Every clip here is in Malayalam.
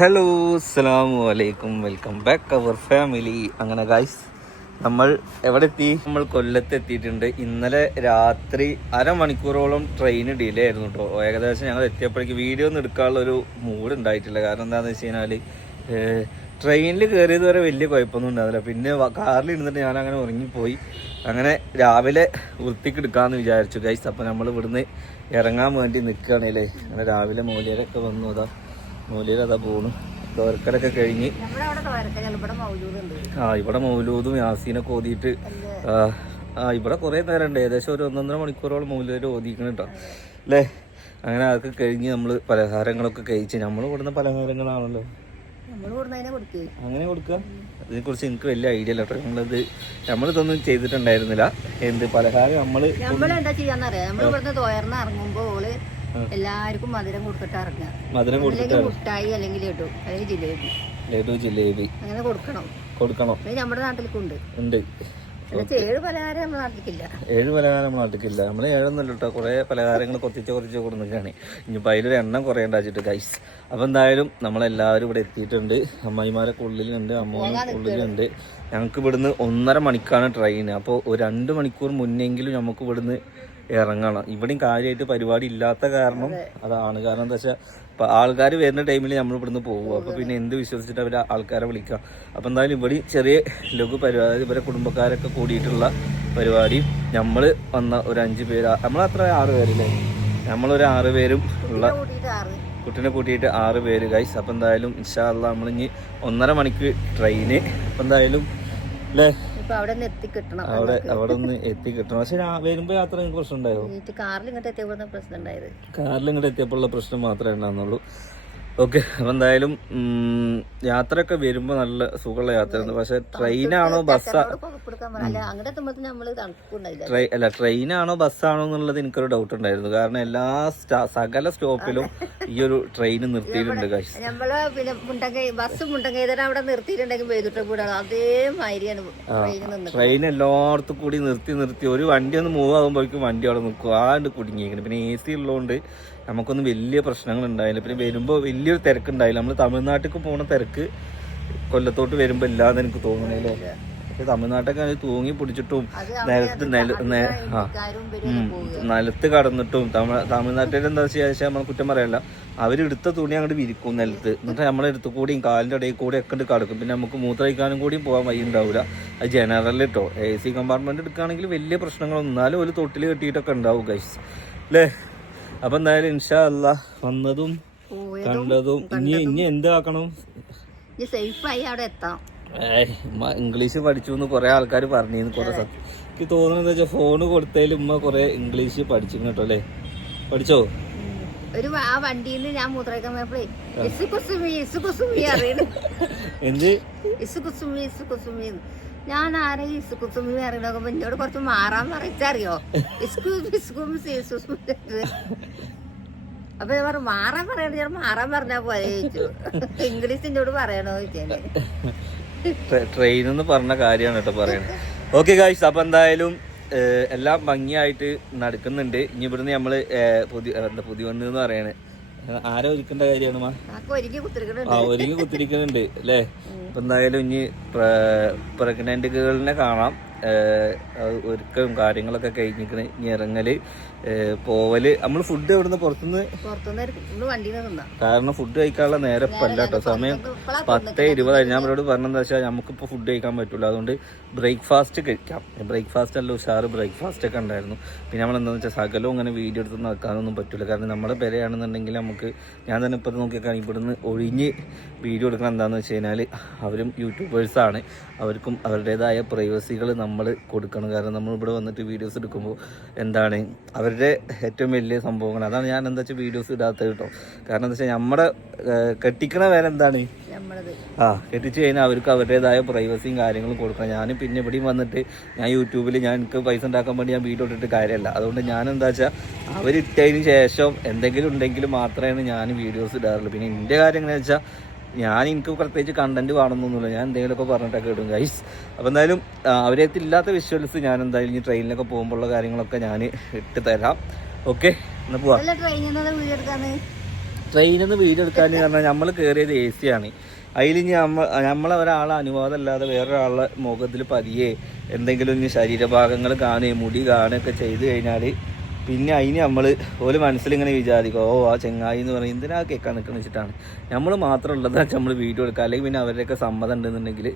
ഹലോ അസ്സലാമു അലൈക്കും, വെൽക്കം ബാക്ക് അവർ ഫാമിലി. അങ്ങനെ ഗായ്സ്, നമ്മൾ എവിടെ എത്തി? നമ്മൾ കൊല്ലത്ത് എത്തിയിട്ടുണ്ട്. ഇന്നലെ രാത്രി അരമണിക്കൂറോളം ട്രെയിൻ ഡിലേ ആയിരുന്നു കേട്ടോ. ഏകദേശം ഞങ്ങൾ എത്തിയപ്പോഴേക്ക് വീഡിയോ ഒന്നും എടുക്കാനുള്ളൊരു മൂഡ് ഉണ്ടായിട്ടില്ല. കാരണം എന്താണെന്ന് വെച്ച് കഴിഞ്ഞാൽ ട്രെയിനിൽ കയറിയത് വരെ വലിയ കുഴപ്പമൊന്നും ഉണ്ടാവില്ല. പിന്നെ കാറിൽ ഇരുന്നിട്ട് ഞാൻ അങ്ങനെ ഉറങ്ങിപ്പോയി. അങ്ങനെ രാവിലെ വൃത്തിക്ക് എടുക്കാമെന്ന് വിചാരിച്ചു ഗൈസ്. അപ്പോൾ നമ്മൾ ഇവിടുന്ന് ഇറങ്ങാൻ വേണ്ടി നിൽക്കുകയാണല്ലേ. അങ്ങനെ രാവിലെ മൂലിയരൊക്കെ വന്നു. മൂലിയർ പോണു. തോരക്കലൊക്കെ കഴിഞ്ഞ് ഇവിടെ മൗലൂദും യാസീനൊക്കെ ഓതിയിട്ട് ഇവിടെ കുറേ നേരം ഉണ്ട്. ഏകദേശം ഒരു 1.5 മണിക്കൂറോളം മൗലൂദ് ഓതിക്കണം കേട്ടോ അല്ലേ. അങ്ങനെ അതൊക്കെ കഴിഞ്ഞ് നമ്മൾ പലഹാരങ്ങളൊക്കെ കഴിച്ച്. നമ്മൾ കൊടുക്കുന്ന പലഹാരങ്ങളാണല്ലോ അങ്ങനെ കൊടുക്കുക. അതിനെക്കുറിച്ച് എനിക്ക് വലിയ ഐഡിയ ഇല്ല കേട്ടോ. നമ്മളിതൊന്നും ചെയ്തിട്ടുണ്ടായിരുന്നില്ല. എന്ത് പലഹാരം നമ്മളെന്താ ചെയ്യാന്നറിയാം, നമ്മളിവിടുന്ന് തോയർന്ന് ഇറങ്ങുമ്പോൾ എല്ലാവർക്കും മധുരം കൊടുത്തിട്ട് ഇറങ്ങുക. മധുരം കൊടുത്തിട്ട് മുട്ടായി അല്ലെങ്കിൽ ലഡു അല്ലെങ്കിൽ ജിലേബി അങ്ങനെ കൊടുക്കണം. നമ്മുടെ നാട്ടിലേക്കുണ്ട്. 7 പലഹാരം നമ്മുടെ നാട്ടിലേക്കില്ല. 7 പലഹാരം നമ്മുടെ നാട്ടിലേക്കില്ല. നമ്മൾ 7 കേട്ടോ. കുറേ പലഹാരങ്ങൾ കുറച്ച് കൊടുക്കുന്നൊക്കെയാണ്. ഇനിയിപ്പോൾ അതിലൊരു എണ്ണം കുറേ ഉണ്ടാച്ചിട്ട് ഗൈസ്. അപ്പോൾ എന്തായാലും നമ്മളെല്ലാവരും ഇവിടെ എത്തിയിട്ടുണ്ട്. അമ്മായിമാരൊക്കെ ഉള്ളിലുണ്ട്, അമ്മൂനും ഉള്ളിലുണ്ട്. ഞങ്ങൾക്ക് ഇവിടുന്ന് 1.5 മണിക്കാണ് ട്രെയിൻ. അപ്പോൾ ഒരു 2 മണിക്കൂർ മുന്നെങ്കിലും നമുക്ക് ഇവിടുന്ന് ഇറങ്ങണം. ഇവിടെയും കാര്യമായിട്ട് പരിപാടി ഇല്ലാത്ത കാരണം അതാണ്. കാരണം എന്താ വെച്ചാൽ ഇപ്പം ആൾക്കാർ വരുന്ന ടൈമിൽ നമ്മൾ ഇവിടുന്ന് പോകും. അപ്പോൾ പിന്നെ എന്ത് വിശ്വസിച്ചിട്ട് അവർ ആൾക്കാരെ വിളിക്കാം. അപ്പോൾ എന്തായാലും ഇവിടെ ചെറിയ ലഘു പരിപാടി, ഇവരെ കുടുംബക്കാരൊക്കെ കൂടിയിട്ടുള്ള പരിപാടി. നമ്മൾ വന്ന ഒരു 5 പേര്, നമ്മളത്ര 6 പേരില്ലേ, നമ്മളൊരു 6 പേരും ഉള്ള കുട്ടീനെ കൂട്ടിയിട്ട് 6 പേര് ഗൈസ്. അപ്പോൾ എന്തായാലും ഇൻഷാ അല്ലാഹ് നമ്മളിനി 1.5 മണിക്ക് ട്രെയിന്. അപ്പോൾ എന്തായാലും അല്ലേ അവിടെ ഒന്ന് എത്തിക്കിട്ടണം. പക്ഷെ വരുമ്പോ യാത്ര നിങ്ങൾക്ക് പ്രശ്നം ഉണ്ടായോ? കാറിൽ ഇങ്ങോട്ട് എത്തിയപ്പോഴുള്ള പ്രശ്നം മാത്രമേ ഉണ്ടാകുന്നുള്ളൂ. ഓക്കെ. അപ്പം എന്തായാലും യാത്രയൊക്കെ വരുമ്പോൾ നല്ല സുഖമുള്ള യാത്രയാണ്. പക്ഷെ ട്രെയിനാണോ അല്ല ട്രെയിനാണോ ബസ്സാണോ എന്നുള്ളത് എനിക്കൊരു ഡൗട്ട് ഉണ്ടായിരുന്നു. കാരണം എല്ലാ സകല സ്റ്റോപ്പിലും ഈ ഒരു ട്രെയിൻ നിർത്തിയിട്ടുണ്ട് ഗൈസ്. ട്രെയിൻ എല്ലായിടത്തും കൂടി നിർത്തി ഒരു വണ്ടി ഒന്ന് മൂവ് ആകുമ്പോഴേക്കും വണ്ടി അവിടെ നിൽക്കും. ആണ്ട് കുടുങ്ങിയിരിക്കണം. പിന്നെ AC ഉള്ളതുകൊണ്ട് നമുക്കൊന്നും വലിയ പ്രശ്നങ്ങൾ ഉണ്ടായില്ല. പിന്നെ വരുമ്പോൾ വലിയൊരു തിരക്കുണ്ടായില്ല. നമ്മൾ തമിഴ്നാട്ടിലേക്ക് പോകുന്ന തിരക്ക് കൊല്ലത്തോട്ട് വരുമ്പോൾ ഇല്ലാന്ന് എനിക്ക് തോന്നണല്ലേ. പക്ഷെ തമിഴ്നാട്ടൊക്കെ തൂങ്ങി പിടിച്ചിട്ടും നിലത്ത് കടന്നിട്ടും തമിഴ്നാട്ടിൽ എന്താ വെച്ചാൽ നമ്മൾ കുറ്റം പറയല്ല, അവരെടുത്ത തുണി അങ്ങോട്ട് വിരിക്കും നിലത്ത്. എന്നിട്ട് നമ്മളെടുത്ത് കൂടിയും കാലിൻ്റെ ഇടയിൽ കൂടി ഒക്കെ കടക്കും. പിന്നെ നമുക്ക് മൂത്രയിക്കാനും കൂടിയും പോകാൻ വഴി ഉണ്ടാവില്ല. അത് ജനറൽ കേട്ടോ. AC കമ്പാർട്ട്മെന്റ് എടുക്കുകയാണെങ്കിൽ വലിയ പ്രശ്നങ്ങളൊന്നും, എന്നാലും ഒരു തൊട്ടിൽ കെട്ടിയിട്ടൊക്കെ ഉണ്ടാവും ഗൈസ് അല്ലേ. അപ്പൊ എന്തായാലും ഇൻഷാ അല്ലാഹ് വന്നതും കണ്ടതും ഇനി എന്താക്കണം, സേഫായി അവിടെ എത്താം. ഇംഗ്ലീഷ് പഠിച്ചു എന്ന് കുറെ ആൾക്കാർ പറഞ്ഞിരുന്നു. കുറെ സത്യം എനിക്ക് തോന്നുന്നത് വെച്ചാൽ ഫോണ് കൊടുത്തതിൽ ഉമ്മ കുറെ ഇംഗ്ലീഷ് പഠിച്ചു കേട്ടോ അല്ലേ. പഠിച്ചോ? ആ വണ്ടിയിൽ ഞാൻ മൂത്രയിക്കാൻ പോയപ്പോഴേ എന്ത് ഞാൻ ആരെ ഇസുക്കുസുമി അറിയണോക്കുമ്പോ എന്നോട് കുറച്ച് മാറാൻ മറിച്ചറിയോ. അപ്പൊ ഞാൻ പറഞ്ഞു മാറാൻ പറയണ, ഞാൻ മാറാൻ പറഞ്ഞാ പോലെ ചോദിച്ചു. ഇംഗ്ലീഷ് എന്നോട് പറയണോ ചോദിച്ചേ. ട്രെയിൻ എന്ന് പറഞ്ഞ കാര്യമാണ് കേട്ടോ പറയണത്. ഓക്കെ ഗായ്സ്, അപ്പൊ എന്തായാലും എല്ലാം ഭംഗിയായിട്ട് നടക്കുന്നുണ്ട്. ഇനി ഇവിടുന്ന് നമ്മള് പുതിയ വന്നെന്ന് പറയണേ ആരോ ഒരുക്കേണ്ട കാര്യമാണ്. ഒരുങ്ങി കുത്തിരിക്കുന്നുണ്ട് അല്ലേ. അപ്പൊ എന്തായാലും ഇനി പ്രഗ്നന്റ് ഗേളിനെ കാണാം. ഒരുക്കം കാര്യങ്ങളൊക്കെ കഴിഞ്ഞിരിക്കണ്. ഇനി ഇറങ്ങല് പോവല്. നമ്മൾ ഫുഡ് എവിടുന്ന് പുറത്തുനിന്ന്, കാരണം ഫുഡ് കഴിക്കാനുള്ള നേരപ്പല്ല കേട്ടോ. സമയം 10:20. ഞാൻ അവരോട് പറഞ്ഞെന്താ വെച്ചാൽ നമുക്കിപ്പോൾ ഫുഡ് കഴിക്കാൻ പറ്റില്ല. അതുകൊണ്ട് ബ്രേക്ക്ഫാസ്റ്റ് കഴിക്കാം. ബ്രേക്ക്ഫാസ്റ്റ് അല്ല ഉഷാറ് ബ്രേക്ക്ഫാസ്റ്റ് ഒക്കെ ഉണ്ടായിരുന്നു. പിന്നെ നമ്മൾ എന്താണെന്ന് വെച്ചാൽ സകലവും അങ്ങനെ വീഡിയോ എടുത്ത് നടക്കാനൊന്നും പറ്റില്ല. കാരണം നമ്മുടെ പെരയാണെന്നുണ്ടെങ്കിൽ നമുക്ക്, ഞാൻ തന്നെ ഇപ്പോൾ നോക്കിയാൽ ഇവിടുന്ന് ഒഴിഞ്ഞ് വീഡിയോ എടുക്കണം. എന്താണെന്ന് വെച്ച് കഴിഞ്ഞാൽ അവരും യൂട്യൂബേഴ്സാണ്. അവർക്കും അവരുടേതായ പ്രൈവസികൾ നമ്മൾ കൊടുക്കണം. കാരണം നമ്മളിവിടെ വന്നിട്ട് വീഡിയോസ് എടുക്കുമ്പോൾ എന്താണ് അവരുടെ ഏറ്റവും വലിയ സംഭവങ്ങൾ. അതാണ് ഞാൻ എന്താ വെച്ചാൽ വീഡിയോസ് ഇടാത്തത് കേട്ടോ. കാരണം എന്താ വെച്ചാൽ നമ്മുടെ കെട്ടിക്കണ വേറെ എന്താണ് കെട്ടിച്ച് കഴിഞ്ഞാൽ അവർക്ക് അവരുടേതായ പ്രൈവസിയും കാര്യങ്ങളും കൊടുക്കണം. ഞാനും പിന്നെ ഇവിടെയും വന്നിട്ട് ഞാൻ യൂട്യൂബിൽ എനിക്ക് പൈസ ഉണ്ടാക്കാൻ വേണ്ടി ഞാൻ വീഡിയോ ഇട്ടിട്ട് കാര്യമല്ല. അതുകൊണ്ട് ഞാൻ എന്താ വെച്ചാൽ അവരിട്ടതിന് ശേഷം എന്തെങ്കിലും ഉണ്ടെങ്കിൽ മാത്രമേ ഞാൻ വീഡിയോസ് ഇടാറുള്ളൂ. പിന്നെ എൻ്റെ കാര്യം എങ്ങനെയാണെന്ന് വെച്ചാൽ എനിക്ക് പ്രത്യേകിച്ച് കണ്ടന്റ് കാണുന്നൊന്നുമില്ല. ഞാൻ എന്തെങ്കിലുമൊക്കെ പറഞ്ഞിട്ടൊക്കെ ഇടും ഗൈസ്. അപ്പോൾ എന്തായാലും അവരേത്തില്ലാത്ത വിഷ്വൽസ് ഞാൻ എന്തായാലും ഇനി ട്രെയിനിലൊക്കെ പോകുമ്പോഴുള്ള കാര്യങ്ങളൊക്കെ ഞാൻ ഇട്ട് തരാം. ഓക്കെ, എന്നാൽ പോവാം. ട്രെയിനിൽ നിന്ന് വീഡിയോ എടുക്കാൻ പറഞ്ഞാൽ നമ്മൾ കയറിയത് AC ആണ്. അതിൽ ഇനി നമ്മളെ ഒരാളെ അനുവാദം അല്ലാതെ വേറൊരാളുടെ മുഖത്തിൽ പതിയെ എന്തെങ്കിലും ഇനി ശരീരഭാഗങ്ങൾ കാണുകയും മുടി കാണുകയൊക്കെ ചെയ്ത് കഴിഞ്ഞാൽ പിന്നെ അതിന് നമ്മൾ ഒരു മനസ്സിലിങ്ങനെ വിചാരിക്കും, ഓ ആ ചെങ്ങായി എന്ന് പറയും എന്തിനാ കേൾക്കാൻ നിൽക്കുന്ന വെച്ചിട്ടാണ്. നമ്മൾ മാത്രം ഉള്ളതാ നമ്മൾ വീഡിയോ എടുക്കുക. അല്ലെങ്കിൽ പിന്നെ അവരുടെയൊക്കെ സമ്മതം ഉണ്ടെന്നുണ്ടെങ്കിൽ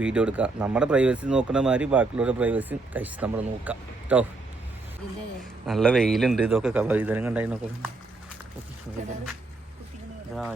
വീഡിയോ എടുക്കുക. നമ്മുടെ പ്രൈവസി നോക്കണ മാതിരി ബാക്കിയുള്ളവരുടെ പ്രൈവസി കഴിച്ച് നമ്മൾ നോക്കാം കേട്ടോ. നല്ല വെയിലുണ്ട്. ഇതൊക്കെ വൈതരം കണ്ടായി നോക്കാം.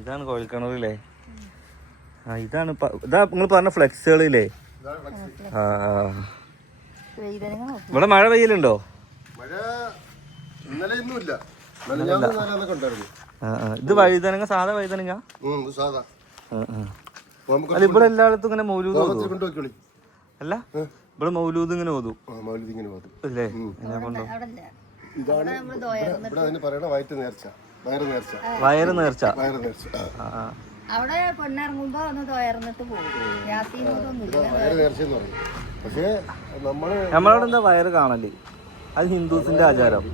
ഇതാണ് കോഴിക്കണറില്ലേ? ഇതാണ് ഇതാ നിങ്ങൾ പറഞ്ഞ ഫ്ലെക്സുകളില്ലേ? ഇവിടെ മഴ പെയ്യലുണ്ടോ? ഇത് വഴുതനങ്ങ സാധാ വഴുതനങ്ങ അല്ല? ഇവിടെ എല്ലായിടത്തും ഇങ്ങനെ മൗലൂദ് അല്ല? ഇവിടെ മൗലൂദ് ഇങ്ങനെ ഓതും അല്ലേ? വയറ് നേർച്ച. അവിടെ പെണ്ണിറങ്ങുമ്പോ ഒന്ന് തോയർന്നിട്ട് പോകും. നമ്മളവിടെ എന്താ വയറ് കാണല്? അത് ഹിന്ദുസിന്റെ ആചാരം.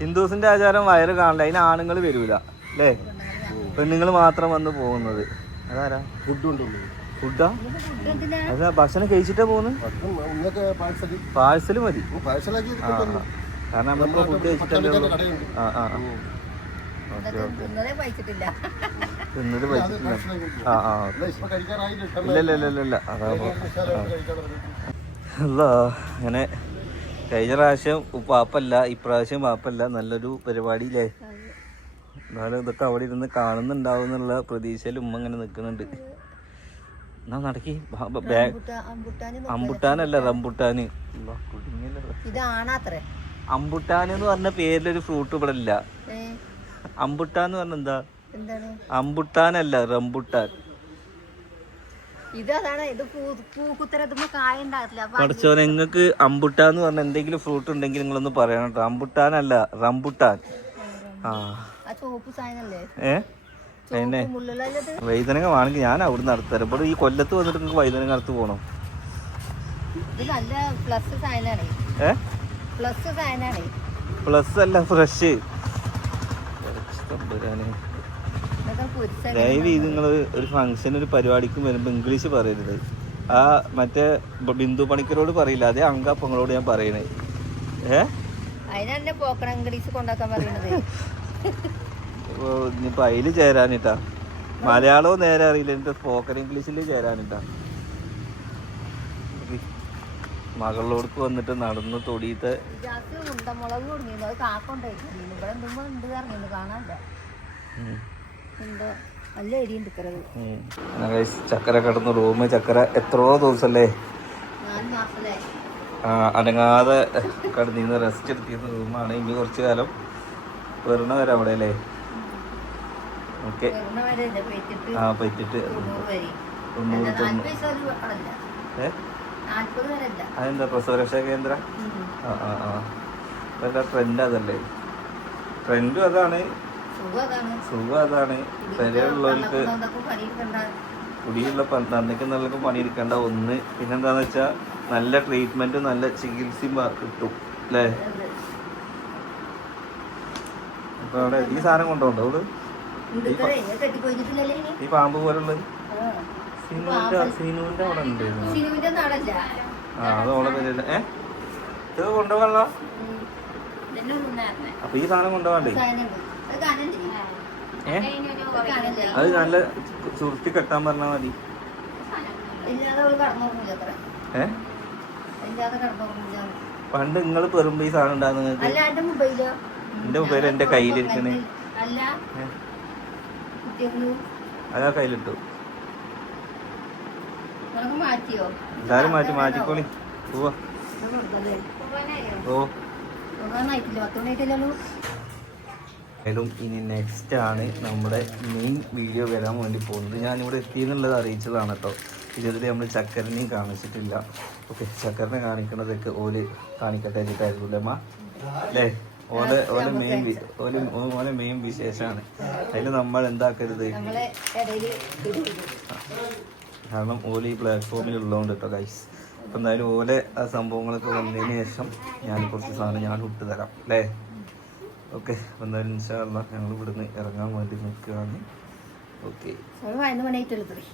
ഹിന്ദുസിന്റെ ആചാരം വയറ് കാണില്ല. അതിന് ആണുങ്ങൾ വരൂല അല്ലേ? പെണ്ണുങ്ങൾ മാത്രം വന്ന് പോകുന്നത്. അതാരാ? ഫുഡാ? അതാ ഭക്ഷണം കഴിച്ചിട്ടാ പോകുന്നത്? പാഴ്സല് മതി. കാരണം നമ്മളിപ്പോ ഫുഡ് കഴിച്ചിട്ടല്ലേ ഉള്ളൂ. തിന്നത് പൈച്ചിട്ടില്ല. ഇല്ല അല്ല അങ്ങനെ കഴിഞ്ഞ പ്രാവശ്യം പാപ്പല്ല, ഇപ്രാവശ്യം പാപ്പല്ല. നല്ലൊരു പരിപാടിയില്ലേ? എന്നാലും ഇതൊക്കെ അവിടെ ഇരുന്ന് കാണുന്നുണ്ടാവും എന്നുള്ള പ്രതീക്ഷയിൽ ഉമ്മ ഇങ്ങനെ നിൽക്കുന്നുണ്ട്. എന്നാ നടക്കി. അമ്പുട്ടാനല്ല, റംബുട്ടാന്. അമ്പുട്ടാൻ എന്ന് പറഞ്ഞ പേരിലൊരു ഫ്രൂട്ട് ഇവിടെ ഇല്ല. അമ്പുട്ടാന്ന് പറഞ്ഞ എന്താ? അമ്പുട്ടാനല്ല, റംബുട്ടാൻ. പഠിച്ചോനെ, നിങ്ങൾക്ക് അമ്പുട്ടാന്ന് പറഞ്ഞ എന്തെങ്കിലും ഫ്രൂട്ട് ഉണ്ടെങ്കിൽ നിങ്ങളൊന്ന് പറയണം കേട്ടോ. അമ്പുട്ടാനല്ല, റംബുട്ടാൻ. പിന്നെ വൈതനങ്ങ വേണമെങ്കിൽ ഞാൻ അവിടെ നിന്ന് നടത്തരാം. ഇവിടെ ഈ കൊല്ലത്ത് വന്നിട്ട് നിങ്ങൾക്ക് വൈതനങ്ങ അടുത്ത് പോകണം. പ്ലസ് അല്ല, ഫ്രഷ്. ദയവ് ചെയ്ത് നിങ്ങൾ ഒരു ഫംഗ്ഷൻ ഒരു പരിപാടിക്കും വരുമ്പോൾ ഇംഗ്ലീഷ് പറയരുത്. ആ മറ്റേ ബിന്ദു പണിക്കരോട് പറയില്ല, അതേ അങ്കപ്പങ്ങളോട് ഞാൻ പറയണേ. ഇനിയിപ്പോൾ അതിൽ ചേരാനിട്ടാ. മലയാളവും നേരെ അറിയില്ല, എൻ്റെ സ്പോക്കൺ ഇംഗ്ലീഷിൽ ചേരാനിട്ടാ. മകളോടക്ക് വന്നിട്ട് നടന്ന് തൊടിയിട്ട് ചക്കര കിടന്ന റൂമ്. ചക്കര എത്രയോ ദിവസമല്ലേ അനങ്ങാതെ കിടന്നിരുന്ന് റെസ്റ്റ് എടുത്തിരുന്ന റൂമാണ്. ഇനി കുറച്ച് കാലം വെറുണ വരെ അവിടെ അല്ലേ? ഓക്കെ. പറ്റിട്ട് 90. അതെന്താ പ്രസവരക്ഷാ കേന്ദ്ര? ട്രെൻഡ് അതല്ലേ? ട്രെൻഡും അതാണ്, സുഖം അതാണ്. പെരയുള്ളവർക്ക് കുടിയുള്ള നന്ദിക്കുന്നവർക്ക് പണിയെടുക്കേണ്ട ഒന്ന്. പിന്നെന്താന്ന് വെച്ചാൽ നല്ല ട്രീറ്റ്മെന്റും നല്ല ചികിത്സയും കിട്ടും അല്ലേ? അപ്പൊ അവിടെ ഈ സാധനം കൊണ്ടുപോണ്ടോ അവള്? ഈ പാമ്പ് പോലുള്ളത് സീനുവിന്റെ അവിടെ ഉണ്ട്. അതോളെ പേര്. ഇത് കൊണ്ടുപോകാനോ? അപ്പൊ ഈ സാധനം കൊണ്ടുപോകണ്ടേ? അത് നല്ല സുഹൃത്തി കെട്ടാൻ പറഞ്ഞാൽ മതി. പണ്ട് നിങ്ങൾ പെറുമ്പോ ഈ സാധനം ഉണ്ടാകുന്ന നിങ്ങൾക്ക്? എന്റെ മൊബൈൽ എന്റെ കയ്യിലിരിക്കണേ. അതാ കയ്യിലിട്ടു. എല്ലാരും മാറ്റിക്കോളി. പോവാ. ഓ ഇനി നെക്സ്റ്റ് ആണ് നമ്മുടെ മെയിൻ വീഡിയോ വരാൻ വേണ്ടി പോകുന്നത്. ഞാനിവിടെ എത്തിയെന്നുള്ളത് അറിയിച്ചതാണ് കേട്ടോ. ഇതിൽ നമ്മൾ ചക്കരനെയും കാണിച്ചിട്ടില്ല. ഓക്കെ, ചക്കരനെ കാണിക്കണതൊക്കെ ഓല് കാണിക്കട്ടെ എന്നിട്ടായിരുന്നു അമ്മ അല്ലേ? ഓലെ മെയിൻ വിശേഷമാണ്. അതിൽ നമ്മൾ എന്താക്കരുത്, കാരണം ഓല് ഈ പ്ലാറ്റ്ഫോമിൽ ഉള്ളതുകൊണ്ട് കേട്ടോ ഗൈസ്. അപ്പം എന്തായാലും ഓലെ ആ സംഭവങ്ങളൊക്കെ വന്നതിന് ശേഷം ഞാൻ കുറച്ച് സാധനം ഞാൻ ഇട്ട് തരാം അല്ലേ? ഓക്കെ, എന്തായാലും ഇൻഷാ അല്ലാഹ് ഞങ്ങൾ ഇവിടുന്ന് ഇറങ്ങാൻ വേണ്ടി നിൽക്കുകയാണ്. ഓക്കെ, 11 മണിയായിട്ടുള്ളൂ.